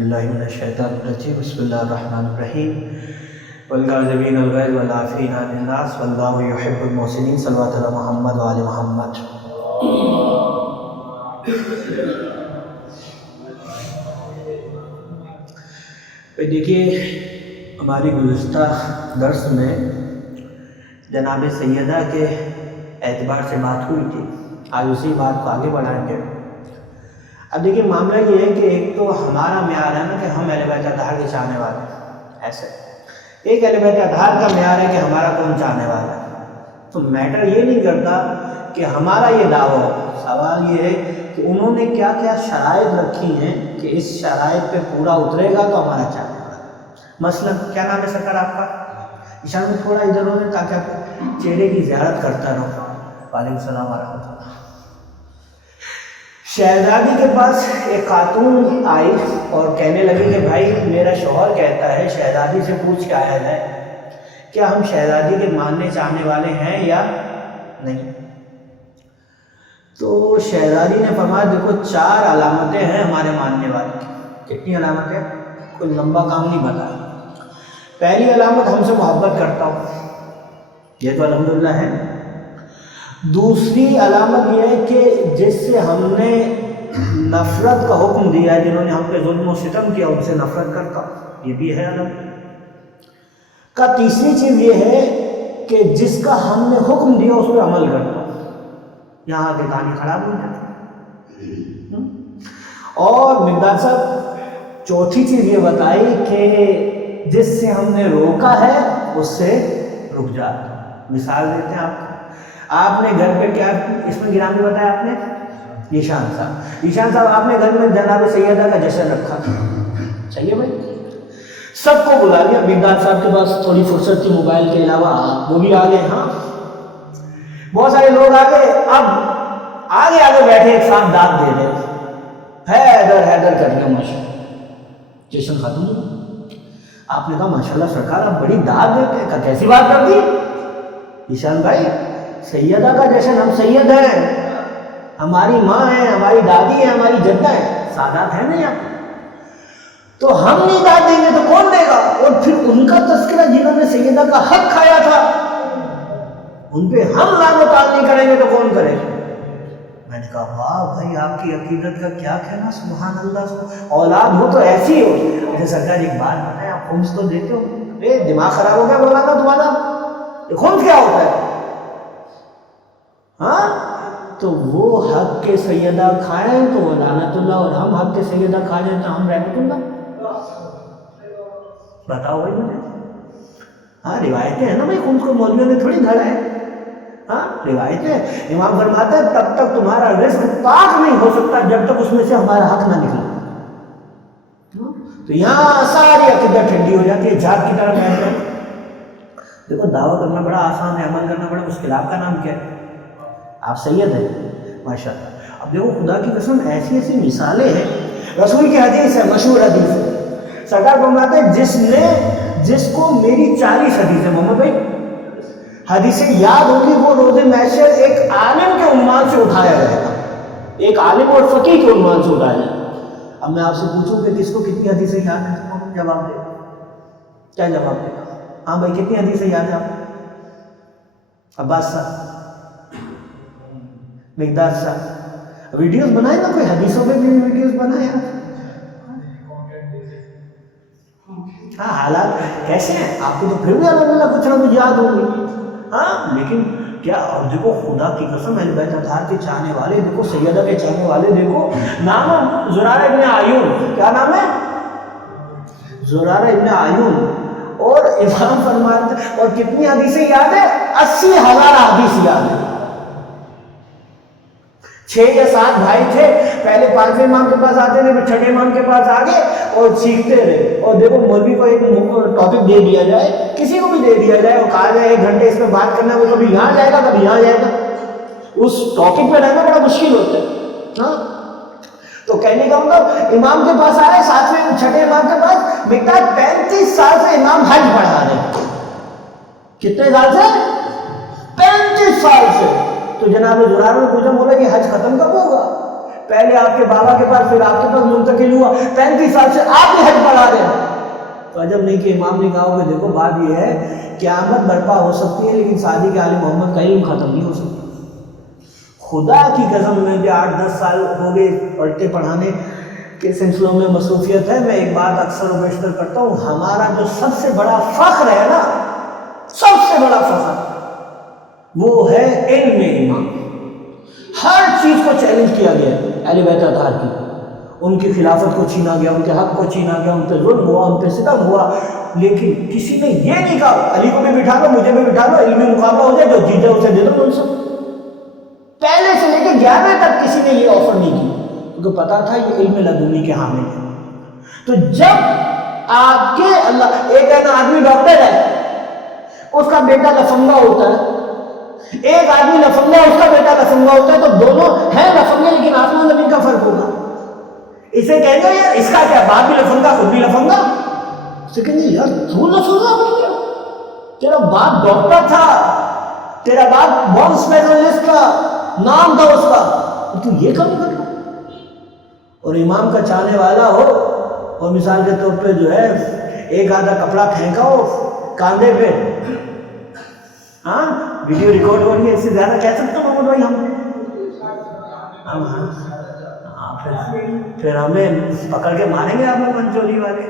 اللہ من الشیطان الرجیم بسم اللہ الرحمن الرحیم والکاظمین الغیظ والعافین عن الناس واللہ یحب المحسنین صلوات علی محمد و آل محمد۔ دیکھیے ہماری گزشتہ درس میں جناب سیدہ کے اعتبار سے بات ہوئی تھی، آج اسی بات کو آگے بڑھائیں گے۔ اب دیکھیے معاملہ یہ ہے کہ ایک تو ہمارا معیار ہے نا کہ ہم اہل بیت اطہار کے چاہنے والے ہیں، ایسے ایک اہل بیت اطہار کا معیار ہے کہ ہمارا کون چاہنے والا ہے۔ تو میٹر یہ نہیں کرتا کہ ہمارا یہ دعویٰ ہو، سوال یہ ہے کہ انہوں نے کیا کیا شرائط رکھی ہیں کہ اس شرائط پہ پورا اترے گا تو ہمارا چاہنے والا ہے۔ مثلا کیا نام ہے سرکار آپ کا؟ ایشان میں تھوڑا ادھر ہو جائے تاکہ آپ چہرے کی زیارت کرتا رہو۔ وعلیکم السلام ورحمۃ اللہ۔ شہزادی کے پاس ایک خاتون آئی اور کہنے لگی کہ بھائی میرا شوہر کہتا ہے شہزادی سے پوچھ کے آیا جائے کیا ہم شہزادی کے ماننے چاہنے والے ہیں یا نہیں۔ تو شہزادی نے فرمایا دیکھو 4 علامتیں ہیں ہمارے ماننے والے کی۔ کتنی علامتیں؟ کوئی لمبا کام نہیں بتایا۔ پہلی علامت ہم سے محبت کرتا ہوں، یہ تو الحمدللہ ہے۔ دوسری علامت یہ ہے کہ جس سے ہم نے نفرت کا حکم دیا ہے، جنہوں نے ہم پہ ظلم و ستم کیا ان سے نفرت کرتا ہوں، یہ بھی ہے علامت کا۔ تیسری چیز یہ ہے کہ جس کا ہم نے حکم دیا اس پہ عمل کرتا ہوں۔ یہاں کے کہانی خراب ہو جاتی۔ اور مقداد صاحب چوتھی چیز یہ بتائی کہ جس سے ہم نے روکا ہے اس سے رک جاتا۔ مثال دیتے ہیں آپ نے گھر پہ کیا اس میں گرام میں بتایا آپ نے؟ ایشان صاحب آپ نے گھر میں جناب سیدہ کا جشن رکھا، صحیح ہے بھائی؟ سب کو بلا لیا، مقداد صاحب کے پاس تھوڑی فرصت تھی موبائل کے علاوہ، وہ بھی آ گئے، ہاں بہت سارے لوگ آ گئے۔ اب آگے بیٹھے ایک ساتھ داد دے رہے، حیدر کر لیا، ماشاءاللہ جشن ختم ہوا۔ آپ نے کہا ماشاءاللہ سرکار آپ بڑی داد دیتے ہیں، کیسی بات کر دی؟ ایشان بھائی سیدہ کا جشن، ہم سید ہیں، ہماری ماں ہے، ہماری دادی ہے، ہماری جدہ ہے، سادات ہے نہیں آپ، تو ہم نہیں داد دیں گے تو کون دے گا؟ اور پھر ان کا تذکرہ جنہوں نے سیدہ کا حق کھایا تھا ان پہ ہم لعن و طعن نہیں کریں گے تو کون کرے گا؟ میں نے کہا واہ بھائی آپ کی عقیدت کا کیا کہنا، سبحان اللہ، اولاد ہو تو ایسی ہو۔ مجھے سرکار ایک بات بتائیں، آپ خمس تو دیتے ہو؟ دماغ خراب ہو گیا مولانا تمہارا؟ یہ خمس کیا ہوتا ہے؟ ہاں تو وہ حق کے سیدہ کھائیں تو وہ لعنت اللہ، اور ہم حق کے سیدہ کھا جائیں تو ہم رحمت اللہ۔ بتاؤ بھائی مجھے، ہاں روایتیں ہیں نا بھائی، خمس کو مولویوں نے تھوڑی دھڑا ہے، ہاں روایتیں۔ امام فرماتے ہیں تب تک تمہارا رزق پاک نہیں ہو سکتا جب تک اس میں سے ہمارا حق نہ نکلے۔ تو یہاں ساری عقیدت ٹھنڈی ہو جاتی ہے، جھاگ کی طرح بیٹھ جائے۔ دیکھو دعویٰ کرنا بڑا آسان ہے، عمل کرنا بڑا مشکل۔ آپ کا نام کیا ہے؟ آپ سید ہیں ماشاءاللہ۔ اب دیکھو خدا کی قسم ایسی ایسی مثالیں ہیں، رسول کی حدیث ہے، مشہور حدیث ہے، سرکار فرماتے ہیں جس کو میری 40 حدیثیں محمد بھائی حدیثیں یاد ہوگی وہ روز محشر ایک عالم کے عنوان سے اٹھایا جائے گا، ایک عالم اور فقیہ کے عنوان سے اٹھایا جائے گا۔ اب میں آپ سے پوچھوں کہ کس کو کتنی حدیثیں یاد ہیں، کون جواب دے گا؟ کیا جواب دے گا؟ ہاں بھائی کتنی حدیثیں یاد ہیں آپ کو؟ عباس صاحب، مقداد صاحب، ویڈیوز بنائے نا، کوئی حدیثوں پہ بھی ویڈیوز بنائے آپ؟ ہاں حالات کیسے ہیں آپ کو تو پھر بھی الحمدللہ کچھ نہ کچھ یاد ہوگی، ہاں لیکن کیا؟ اور دیکھو خدا کی قسم اہل بیت اطہار کے چاہنے والے دیکھو، سیدہ کے چاہنے والے دیکھو، نام زرارہ ابن عیون، کیا نام ہے؟ زرارہ ابن عیون۔ اور امام فرماتے اور کتنی حدیثیں یاد ہیں؟ 80,000 حدیث یاد ہیں۔ 6 یا 7 بھائی تھے، پہلے 5ویں امام کے پاس آتے تھے، پھر 6ٹھے امام کے پاس آگے اور سیکھتے رہے۔ اور دیکھو مولوی کو ایک ٹاپک دے دیا جائے، کسی کو بھی دے دیا جائے اور کہا جائے 1 گھنٹے اس میں بات کرنا ہے، وہ کبھی یہاں جائے گا کبھی یہاں جائے گا، اس ٹاپک پہ رہنا بڑا مشکل ہوتا ہے، ہاں تو کہنے کا مطلب امام کے پاس آئے، 7ویں 6ٹھے امام کے پاس مقدار 35 سال سے امام حج پڑھا رہے۔ کتنے سال سے؟ 35 سال سے۔ تو جناب زرارہ نے پوچھا، بولا یہ حج ختم کب ہوگا؟ پہلے آپ کے بابا کے پاس، پھر آپ کے پاس منتقل ہوا، 35 سال سے آپ ہی حج پڑھا رہے ہیں۔ تو عجب نہیں کہ امام نے کہا کہ دیکھو بات یہ ہے، قیامت برپا ہو سکتی ہے لیکن صادق آل محمد کا علم ختم نہیں ہو سکتا۔ خدا کی قسم میں جو 8-10 سال ہو گئے پڑھتے پڑھانے کے سلسلوں میں مصروفیت ہے، میں ایک بات اکثر و بیشتر کرتا ہوں، ہمارا جو سب سے بڑا فخر ہے نا، سب سے بڑا فخر وہ ہے علم امام۔ ہر چیز کو چیلنج کیا گیا اہل بیت اطہار کی، ان کی خلافت کو چھینا گیا، ان کے حق کو چھینا گیا، ان پہ ظلم ہوا، ان پہ ستم ہوا، لیکن کسی نے یہ نہیں کہا علی کو بھی بٹھا لو، مجھے بھی بٹھا لو، علمی مقابلہ ہو جائے، جو جیتے اسے دے دو منصب۔ پہلے سے لے کے 11 تک کسی نے یہ آفر نہیں کی، کیونکہ پتا تھا یہ علم لدنی کے حامل ہے۔ تو جب آپ کے اللہ ایک ہے نا آدمی ڈاکٹر ہے، اس کا بیٹا لفنگا ہوتا ہے، ایک آدمی لفنگا اس کا بیٹا لفنگا ہوتا ہے، تو دونوں ہیں لفنگے لیکن آسمان زمین کا فرق ہوگا۔ اسے کہیں گے یار اس کا کیا، باپ بھی لفنگا خود بھی لفنگا، اسے کہیں گے یار تو لفنگا بن گیا، تیرا باپ ڈاکٹر تھا، تیرا باپ بون اسپیشلسٹ تھا، نام تھا اس کا، تو یہ کام کر رہا۔ اور امام کا چاہنے والا ہو اور مثال کے طور پہ جو ہے ایک آدھا کپڑا پھینکا ہو کاندھے پہ، ہاں ویڈیو ریکارڈ ہو رہی ہے، اس سے زیادہ کہہ سکتا ہوں محمد بھائی ہم پھر ہمیں پکڑ کے ماریں گے آپ میں منچولی والے۔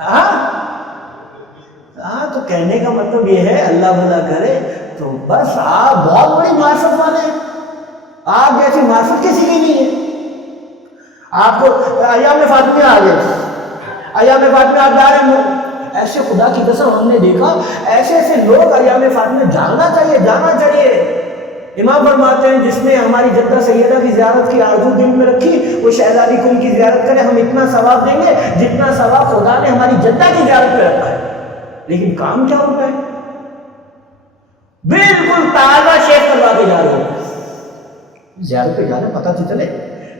ہاں تو کہنے کا مطلب یہ ہے اللہ بھلا کرے، تو بس آپ بہت بڑی معرفت والے ہیں، آپ جیسی معرفت کسی کی نہیں ہے۔ آپ کو ایام فاطمیہ آ گئے، ایام فاطمیہ آپ ایسے خدا کی قسم ہم نے دیکھا ایسے ایسے لوگ ایام فاطمیہ جاننا چاہیے۔ امام فرماتے ہیں جس نے ہماری جدہ سیدہ کی زیارت کی آرزو دل میں رکھی وہ شہزادی کن کی زیارت کرے، ہم اتنا ثواب دیں گے جتنا ثواب خدا نے ہماری جدہ کی زیارت پہ رکھا ہے۔ لیکن کام کیا ہوتا ہے، بالکل تازہ شیخ کروا کے جا رہے ہو، زیارت پہ جانا پتہ تو چلے،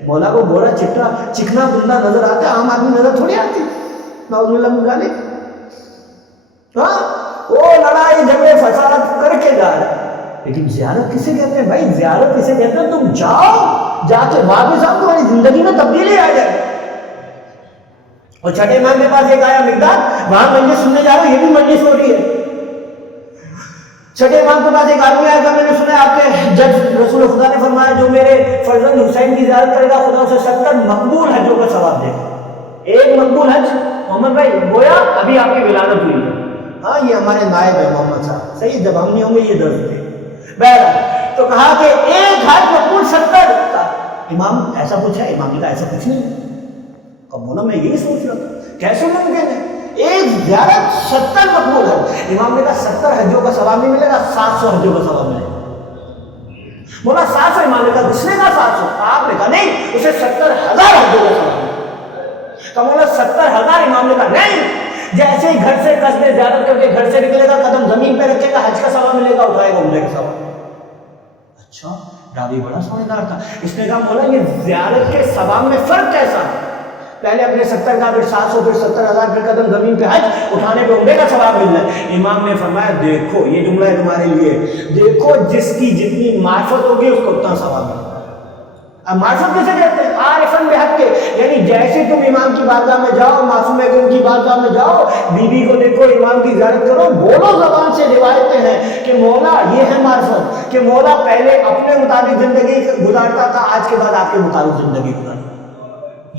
مولا کو گورا چکنا بندہ نظر آتا ہے، عام آدمی نظر تھوڑی آتی، نعوذ باللہ من ذالک۔ ہاں وہ لڑائی جھگڑے فساد کر کے جا رہا ہے، لیکن زیارت کسے کہتے ہیں بھائی؟ زیارت کسے کہتے ہیں؟ تم جاؤ، جا کے واپس آؤ، تمہاری زندگی میں تبدیلی آ جائے۔ اور چھٹے امام کے پاس ایک آیا مقداد، وہاں مجلس سننے جا رہے ہیں، یہ بھی مجلس ہو رہی ہے۔ چھٹے امام کے پاس ایک آدمی آیا کہ میں نے سنا آپ کے جج رسول خدا نے فرمایا جو میرے فرزند حسین کی زیارت کرے گا خدا اسے 70 مقبول حجوں کا ثواب دے گا۔ ایک مقبول حج محمد بھائی گویا ابھی آپ کی ولادت ہوئی ہے، ہاں یہ ہمارے نائب ہے محمد صاحب، صحیح، جب ہم نہیں ہوں گے یہ درد دے بہرحال۔ تو کہا کہ ایک حج مقبول 70 کا، امام ایسا کچھ ہے؟ امام نے کہا ایسا کچھ نہیں۔ اب بولا میں یہی سوچ رہا تھا کیسے ممکن ہے ایک زیارت 70 مقبول ہے؟ امام نے کہا 70 حجوں کا ثواب نہیں ملے گا، 700 حجوں کا ثواب ملے گا۔ بولا 700، امام نے کہا کس نے کہا 700؟ آپ نے کہا نہیں، اسے 70,000 حجوں کا ثواب ملے گا۔ کہا بولا 70,000، امام نے کہا نہیں، جیسے ہی گھر سے قصد زیارت کر کے گھر سے نکلے گا قدم زمین پہ رکھے گا حج کا ثواب ملے گا، اٹھائے گا عمرے کا ثواب۔ اچھا راوی بڑا سمجھدار تھا، اس نے کہا مولا یہ زیارت کے ثواب میں فرق کیسا؟ پہلے اپنے 70 کا، پھر 700، پھر 70,000، پھر قدم زمین پہ حج اٹھانے پہ عمرے کا ثواب مل رہا ہے۔ امام نے فرمایا دیکھو یہ جملہ ہے تمہارے لیے، دیکھو جس کی جتنی معرفت ہوگی اس کو اتنا ثواب ملے گا۔ اب معرفت کسے کہتے ہیں؟ عارفاً بحق کے، یعنی جیسے تم امام کی بارگاہ میں جاؤ، معصوم ان کی بارگاہ میں جاؤ، بی بی کو دیکھو، امام کی زیارت کرو، بولو زبان سے روایتیں ہیں کہ مولا یہ ہے معرفت، کہ مولا پہلے اپنے مطابق زندگی گزارتا تھا، آج کے بعد آپ کے مطابق زندگی گزارتا،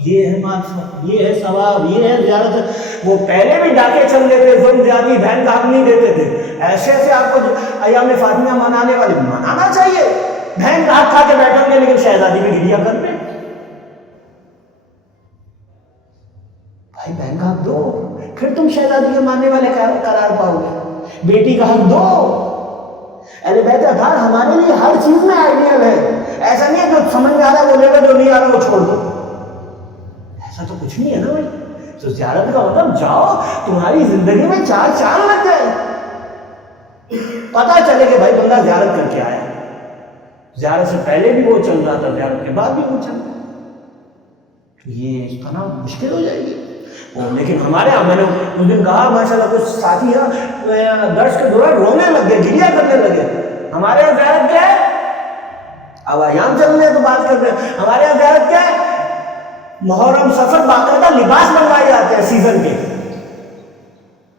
یہ ہے معرفت، یہ ہے ثواب، یہ ہے زیارت۔ وہ پہلے بھی ڈاکے چل لیتے، ظلم زیادتی بہن کا حق نہیں دیتے تھے، ایسے ایسے آپ کو ایام فاطمیہ منانے والے منانا چاہیے، بہن کا حق کھا کے بیٹھیں گے لیکن شہزادی میں گریا کر رہے، بھائی بہن کا حق دو، پھر تم شہزادی کے ماننے والے قرار پاؤ گے، بیٹی کا حق دو۔ اہل بیت اطہار ہمارے لیے ہر چیز میں آئیڈیل ہے، ایسا نہیں ہے جو سمجھ میں آ رہا ہے وہ لے گا، جو نہیں آ رہا وہ چھوڑ دو، ایسا تو کچھ نہیں ہے نا بھائی۔ تو زیارت کا مطلب جاؤ تمہاری زندگی میں 4 چاند لگ جائے، پتہ چلے کہ بھائی بندہ زیارت کر کے آیا، زیارت سے پہلے بھی وہ چل رہا تھا، زیارت کے بعد بھی وہ چل رہا ہے، تو یہ اس طرح مشکل ہو جائے گی۔ لیکن ہمارے یہاں میں نے اس دن کہا ماشاءاللہ کچھ ساتھی درس کے دوران رونے لگ گئے، گریا کرنے لگے۔ ہمارے یہاں زیارت کیا ہے؟ اب ایام چل رہے ہیں تو بات کرتے ہیں. ہمارے یہاں زیارت کیا ہے؟ محرم سفر باقاعدہ لباس بنوائے جاتے ہیں سیزن کے.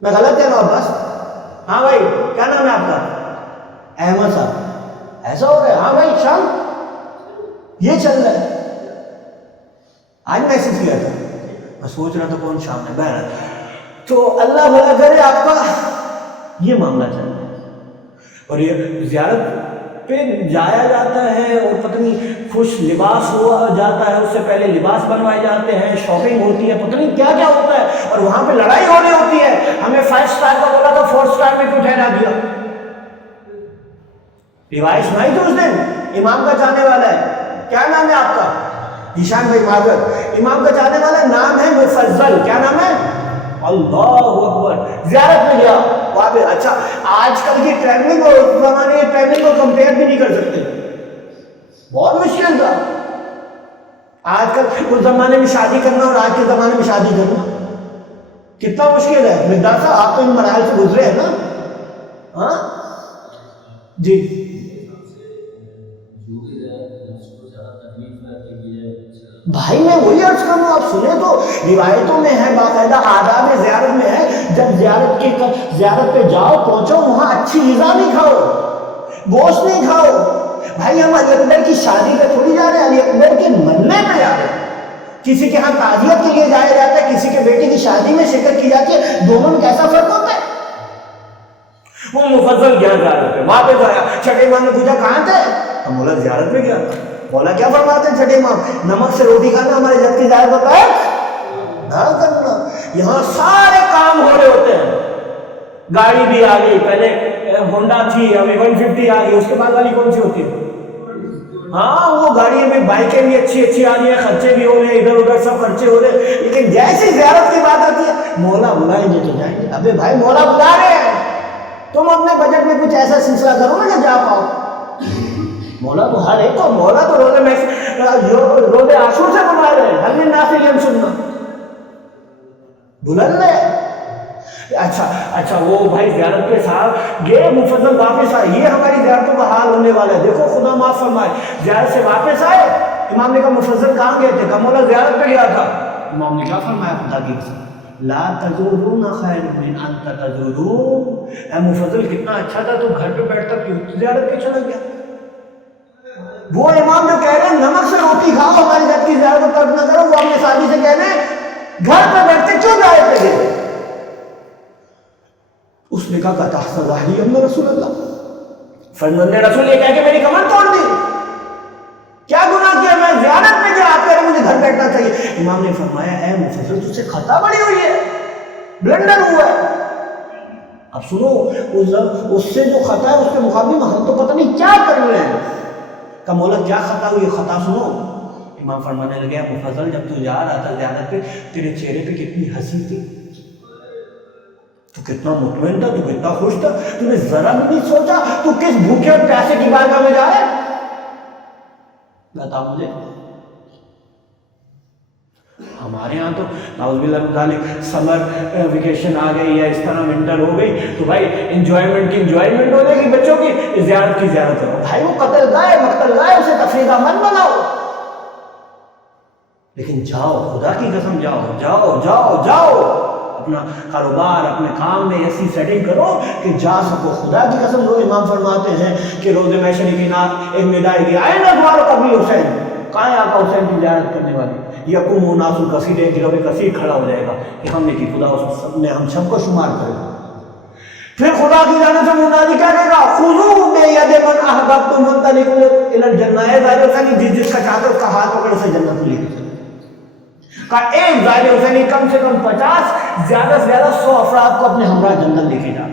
میں غلط کہہ رہا ہوں بس؟ ہاں بھائی کیا نام ہے آپ کا؟ احمد صاحب. ایسا ہو رہا ہے؟ ہاں بھائی شام یہ چل رہا ہے. آج میسج کیا تھا, میں سوچ رہا تھا کون شام ہے. بہر تو اللہ بھلا کرے آپ کا یہ معاملہ چل رہا ہے. اور یہ زیارت پہ جایا جاتا ہے اور پتہ نہیں خوش لباس ہوا جاتا ہے, اس سے پہلے لباس بنوائے جاتے ہیں, شاپنگ ہوتی ہے, پتہ نہیں کیا کیا ہوتا ہے. اور وہاں پہ لڑائی ہو رہی ہوتی ہے, ہمیں 5 اسٹار کا بولا تھا 4 اسٹار میں کیوں ٹھہرا دیا. روایت سنائی تو اس دن امام کا جانے والا ہے. کیا نام ہے آپ کا؟ ذیشان بھائی معذرت. امام کا جانے والا نام ہے مفضل. کیا نام ہے؟ اللہ اکبر. زیارت میں گیا وہاں پہ. اچھا آج کل کی ٹریولنگ اور اس زمانے کی ٹریولنگ کو کمپیئر بھی نہیں کر سکتے, بہت مشکل تھا. آج کل اس زمانے میں شادی کرنا اور آج کے زمانے میں شادی کرنا کتنا مشکل ہے. مقدار صاحب آپ تو ان مراحل سے گزرے ہیں نا. ہاں جی بھائی میں وہی عرض کروں, آپ سنیں تو روایتوں میں ہے, باقاعدہ آداب زیارت میں ہے, جب زیارت پہ جاؤ پہنچو وہاں اچھی غذا نہیں کھاؤ, گوشت نہیں کھاؤ. بھائی ہم علی اکبر کی شادی پہ تھوڑی جا رہے ہیں, علی اکبر کے مرنے پہ جا رہے ہیں. کسی کے ہاں تعزیت کے لیے جایا جاتا ہے, کسی کے بیٹے کی شادی میں شرکت کی جاتی ہے, دونوں میں کیسا فرق ہوتا ہے. وہ مفضل گیا زیارت پہ, وہاں پہ گیا. چھٹے امام نے پوچھا کہاں تھے؟ ہم بولا زیارت میں گیا. بولا کیا فرماتے ہیں چھٹے امام؟ نمک سے روٹی کھانا ہمارے جد کی زیارت ہوتا ہے نہ کرنا. یہاں سارے کام ہو رہے ہوتے ہیں. گاڑی بھی آ گئی, پہلے ہونڈا تھی, ابھی 150 آ گئی, اس کے بعد والی کون سی ہوتی ہے؟ ہاں وہ گاڑی میں بائکیں بھی اچھی اچھی آ رہی ہیں, خرچے بھی ہو رہے ہیں, ادھر ادھر سب خرچے ہو رہے ہیں. لیکن جیسی زیارت کی بات آتی ہے مولا بلائیں گے تو جائیں گے. ابے بھائی مولا بلا رہے ہیں, تم اپنے بجٹ میں کچھ ایسا سلسلہ کرو نا کہ جا پاؤ. مولا تو ہر ایک کو, مولا تو روزے عاشور سے بلا رہے ہیں, ہر دن نافل ہم سننا بلند ہے. اچھا وہ بھائی زیارت پہ صاحب گئے, مفضل واپس آئے. یہ ہماری زیارتوں کا حال ہونے والا ہے. دیکھو خدا معاف فرمائے, زیارت سے واپس آئے, امام نے کہا مفضل کہاں گئے تھے؟ کہا مولا زیارت پہ گیا تھا. امام نے کیا فرمایا خدا کی قسم, لا تزورون خیر من ان تزورون. اے مفضل کتنا اچھا تھا تو گھر پہ بیٹھتا, کیوں زیارت پہ چلا گیا؟ وہ امام جو کہہ رہے ہیں نمک سے روٹی کھاؤ, ہماری جد کی زیارت کو ترک نہ کرو, وہ اپنے ساتھی سے کہہ رہے ہیں گھر پہ بیٹھتے کیوں جائے تھے؟ اس نے کہا تحت ظاہری اللہ رسول اللہ, فرزند رسول یہ کہہ کے میری کمر توڑ دی. کیا گناہ کیا میں زیارت میں گیا, آپ کہہ رہے مجھے گھر بیٹھنا چاہیے. امام نے فرمایا اے مفضل تجھ سے خطا بڑی ہوئی ہے, بلنڈر ہوا ہے. اب سنو اس سے جو خطا ہے اس کے مقابلے میں ہم تو پتہ نہیں کیا کر رہے ہیں. کہ مولا کیا خطا ہوئی, خطا سنو. امام فرمانے لگے مفضل جب تو جا رہا تھا زیارت پہ, تیرے چہرے پہ کتنی ہنسی تھی, تو کتنا مطمئن تھا, تو کتنا خوش تھا, تو نے ذرا بھی نہیں سوچا تو کس بھوکے اور پیاسے کی بارگاہ میں جا رہے. بتاؤ مجھے. ہمارے ہاں تو نعوذ باللہ من ذالک سمر ویکیشن آ گئی یا اس طرح ونٹر ہو گئی تو بھائی انجوائمنٹ کی انجوائمنٹ ہو جائے گی, بچوں کی زیارت کی زیارت کرو. بھائی وہ قتل گائے مقتل گائے, اسے تفریح کا من بناؤ, لیکن جاؤ خدا کی قسم, جاؤ جاؤ جاؤ جاؤ اپنا کاروبار اپنے کام میں ایسی سیٹنگ کرو کہ جا سکو. خدا کی قسم لوگ امام فرماتے ہیں کہ روز محشر کی نات ایک ندائی دی, آئے نا تمہارا قبری حسین, کہاں ہے آقا حسین کی زیارت کرنے والی؟ یقوم الناس الکثیر, ایک گروہ کثیر کھڑا ہو جائے گا کہ ہم نے کی خدا اس نے ہم سب کو شمار کرے گا. پھر خدا کی جانب سے منادی کیا کہے گا, خذو بید من احببتم وانطلقوا الی الجنہ. اے ظاہر حسینی جس کا چاہتے اس کا ہاتھ پکڑ اسے جنت میں لے کے چلو. کہا ایک ظاہر حسینی کم سے کم 50 زیادہ سے زیادہ 100 افراد کو اپنے ہمراہ جنت لے کے جا.